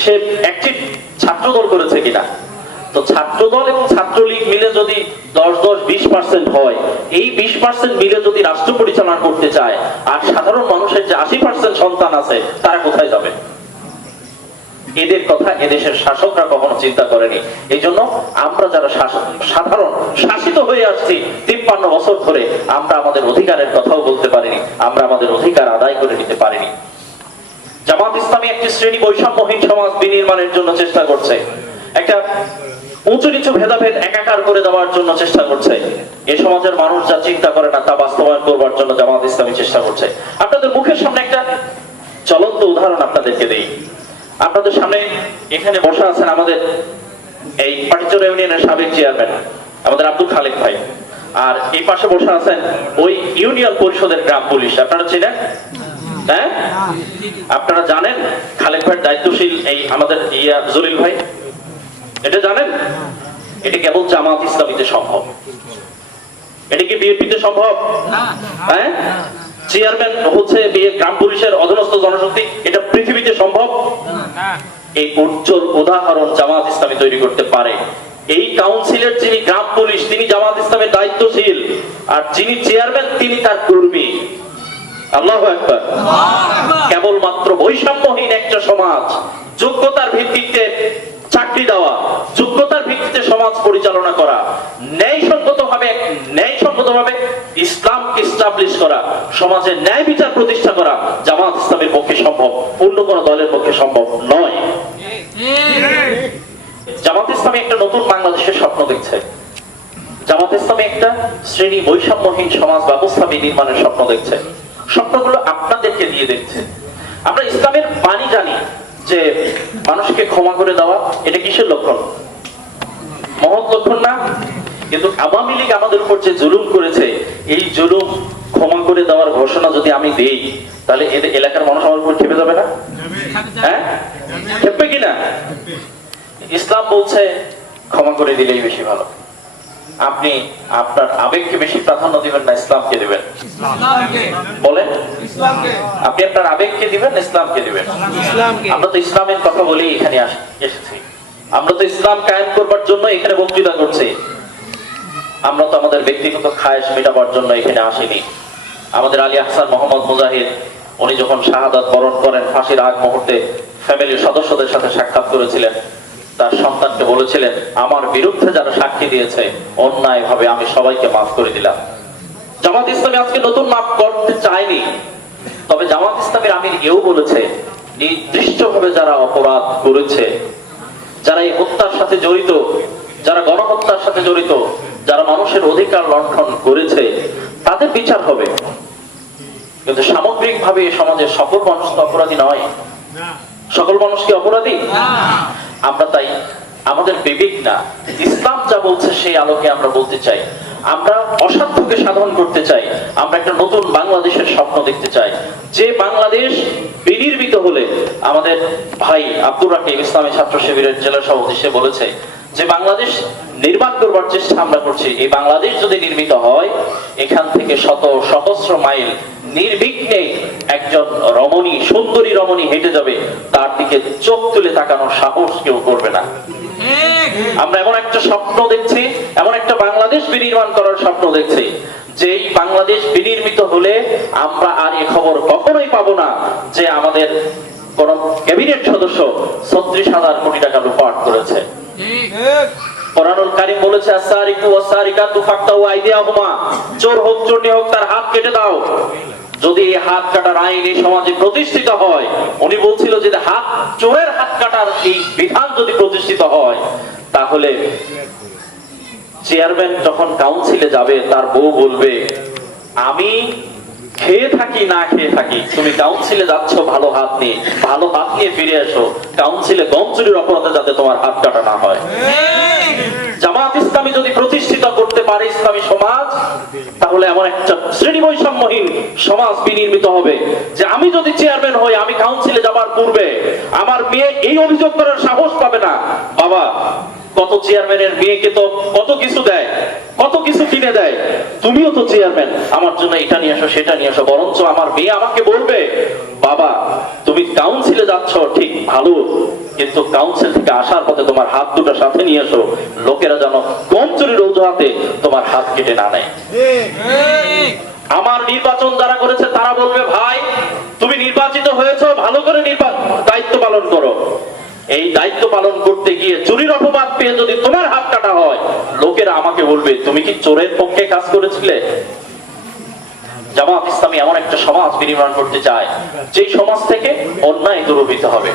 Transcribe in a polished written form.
সে একটি ছাত্রদল করেছে কিনা। তো ছাত্রদল এবং ছাত্রলীগ মিলে যদি 10-20% হয়, এই 20% মিলে যদি রাষ্ট্র পরিচালনা করতে চায়, আর সাধারণ মানুষের যে 80% সন্তান আছে তারা কোথায় যাবে? এদের কথা এদেশের শাসকরা কখনো চিন্তা করেনি। এই জন্য আমরা যারা সাধারণ শাসিত হয়ে আসছি 53 বছর ধরে, আমরা আমাদের অধিকারের কথাও বলতে পারিনি, আমরা আমাদের অধিকার আদায় করে নিতে পারিনি। জামাত ইসলামী একটি শ্রেণী বৈষম্যহীন সমাজ বিনির্মাণের জন্য চেষ্টা করছে, একটা উঁচু নিচু ভেদাভেদ একাকার করে দেওয়ার জন্য চেষ্টা করছে। এ সমাজের মানুষ যা চিন্তা করে না তা বাস্তবায়ন করবার জন্য জামাত ইসলামী চেষ্টা করছে। আপনাদের মুখের সামনে একটা চলন্ত উদাহরণ আপনাদেরকে দেই। আপনাদের সামনে এখানে বসা আছেন আমাদের এই পাটিচর ইউনিয়নের সাবেক চেয়ারম্যান আমাদের আব্দুল খালেক ভাই, আর এই পাশে বসা আছেন ওই ইউনিয়ন পরিষদের গ্রাম পুলিশ। আপনারা চিনেন? হ্যাঁ, আপনারা জানেন খালেক ভাইয়ের দায়িত্বশীল এই আমাদের জলিল ভাই, এটা জানেন? এটা কেবল জামাত ইসলামীতে সম্ভব। এটা কি বিএনপিতে সম্ভব? হ্যাঁ, চেয়ারম্যান হচ্ছে গ্রাম পুলিশের অধীনস্থ জনশক্তি, এটা পৃথিবীতে সম্ভব? এই উজ্জ্বল উদাহরণ জামাত ইসলামী তৈরি করতে পারে। এই কাউন্সিলের যিনি গ্রাম পুলিশ তিনি জামাত ইসলামের দায়িত্বশীল, আর যিনি চেয়ারম্যান তিনি তার কর্মী। আল্লাহু আকবার। কেবলমাত্র বৈষম্যহীন একটা সমাজ, যোগ্যতার ভিত্তিতে চাকরি দেওয়া, যোগ্যতার ভিত্তিতে সমাজ পরিচালনা করা, ন্যায়সঙ্গতভাবে ইসলামকে এস্টাবলিশ করা, সমাজে ন্যায় বিচার প্রতিষ্ঠা করা জামাত ইসলামের পক্ষে সম্ভব, অন্য কোন দলের পক্ষে সম্ভব নয়। জামাত ইসলামী একটা নতুন বাংলাদেশের স্বপ্ন দেখছে। জামাত ইসলামী একটা শ্রেণী বৈষম্যহীন সমাজ ব্যবস্থা বিনির্মাণের স্বপ্ন দেখছে। স্বপ্নগুলো আপনাদেরকে দিয়ে দেখছে। আমরা ইসলামের বাণী জানি যে মানুষকে ক্ষমা করে দেওয়া, এটা কিসের লক্ষণ? মহৎ লক্ষণ না? কিন্তু আওয়ামী লীগ আমাদের উপর যে জুলুম করেছে, এই জুলুম ক্ষমা করে দেওয়ার ঘোষণা যদি আমি দেই, তাহলে এদের এলাকার মানুষ আমার উপর খেপে যাবে না? হ্যাঁ, খেপবে কিনা? ইসলাম বলছে ক্ষমা করে দিলেই বেশি ভালো। আপনি আপনার আবেগকে বেশি প্রাধান্য দিবেন না ইসলামকে দিবেন? বলেন, আপনি আপনার আবেগকে দিবেন না ইসলামকে দিবেন? আমরা তো ইসলামের কথা বলেই এখানে এসেছি। আমরা তো ইসলাম কায়েম করবার জন্য এখানে বক্তৃতা করছি। আমরা তো আমাদের ব্যক্তিগত খায়েশ মেটাবার জন্য এখানে আসিনি। আমাদের আলী আহসান মোহাম্মদ মুজাহিদ উনি যখন শাহাদাত বরণ করেন, ফাঁসির আগ মুহূর্তে ফ্যামিলির সদস্যদের সাথে সাক্ষাৎ করেছিলেন। তার সন্তানকে বলেছিলেন, আমার বিরুদ্ধে যারা সাক্ষী দিয়েছে অন্যায় ভাবে আমি সবাইকে মাফ করে দিলাম। জামাত ইসলামী আজকে নতুন মাফ করতে চায়নি, তবে জামাত ইসলামের আমির এও বলেছে নির্দিষ্টভাবে যারা অপরাধ করেছে, যারা এই হত্যার সাথে জড়িত, যারা গণহত্যার সাথে জড়িত, যারা মানুষের অধিকার লঙ্ঘন করেছে তাদের বিচার হবে। কিন্তু সামগ্রিকভাবে এই সমাজের সকল মানুষ তো অপরাধী নয়। সকল মানুষ কি অপরাধী? আমরা তাই আমাদের বিবেক না, ইসলাম যা বলছে সেই আলোকে আমরা বলতে চাই। আমরা অসাধ্যকে সাধন করতে চাই। আমরা একটা নতুন বাংলাদেশের স্বপ্ন দেখতে চাই, যে বাংলাদেশ বিনির্মিত হলে, আমাদের ভাই আব্দুর রাকিব ইসলামী ছাত্র শিবিরের জেলা সভাপতি সে বলেছে যে বাংলাদেশ নির্মাণ করবার চেষ্টা আমরা করছি। এই বাংলাদেশ যদি নির্মিত হয়, এখান থেকে শত সহস্র মাইল নির্বিঘ্নে একজন রমণী, সুন্দরী রমণী হেঁটে যাবে, তার দিকে চোখ তুলে তাকানোর সাহস কেউ করবে না। আমরা এমন একটা স্বপ্ন দেখছি, এমন একটা বাংলাদেশ বিনির্মাণ করার স্বপ্ন দেখছি, যে বাংলাদেশ বিনির্মিত হলে আমরা আর এই খবর কখনোই পাবো না যে আমাদের কোন ক্যাবিনেট সদস্য 36,000 কোটি টাকা লুপাট করেছে। কোরআনুল কারীম বলেছে, আস-সারিকু ওয়াস-সারিকাতু ফাকতাউ আইদিয়াহুমা, চোর হোক চোরনি হোক তার হাত কেটে দাও। যদি এই হাত কাটার আইন এই সমাজে প্রতিষ্ঠিত হয়, উনি বলছিল যে চোরের হাত কাটার এই বিধান যদি প্রতিষ্ঠিত হয়, তাহলে চেয়ারম্যান যখন কাউন্সিলে যাবে তার বউ বলবে, আমি খেয়ে থাকি না খেয়ে থাকি, তুমি কাউন্সিলে যাচ্ছ ভালো হাত নিয়ে ফিরে এসো, কাউন্সিলে গম চুরির অপরাধে যাতে তোমার হাত কাটা না হয়। জামাত ইসলামী যদি প্রতিষ্ঠিত করতে পারে ইসলামী সমাজ, তাহলে এমন একটা শ্রেণী বৈষম্যহীন সমাজ বিনির্মিত হবে যে আমি যদি চেয়ারম্যান হই, আমি কাউন্সিলে যাবার পূর্বে আমার মেয়ে এই অভিযোগ করার সাহস পাবে না, বাবা কত চেয়ারম্যানের মেয়েকে তো কত কিছু দেয়, কত কিছু কিনে দেয়, তুমিও তো চেয়ারম্যান, আমার জন্য এটা নিয়ে আসো সেটা নিয়ে আসো। বরঞ্চ আমার মেয়ে আমাকে বলবে, বাবা তুমি তুমি কাউন্সিলে যাচ্ছ ঠিক ভালো, কিন্তু কাউন্সিল থেকে আসার পথে তোমার হাত দুটো সাথে নিয়ে এসো, লোকেরা যেন কম চুরির অজুহাতে তোমার হাত কেটে না নেয়। আমার নির্বাচন যারা করেছে তারা বলবে, ভাই তুমি নির্বাচিত হয়েছো, ভালো করে দায়িত্ব পালন করো। এই দায়িত্ব পালন করতে গিয়ে চুরির অপবাদ পেয়ে যদি তোমার হাত কাটা হয়, লোকেরা আমাকে বলবে তুমি কি চোরের পক্ষে কাজ করেছিলে? জামাত ইসলামী এমন একটা সমাজ বিনির্মাণ করতে চায় যে সমাজ থেকে অন্যায় দূরীভূত হবে।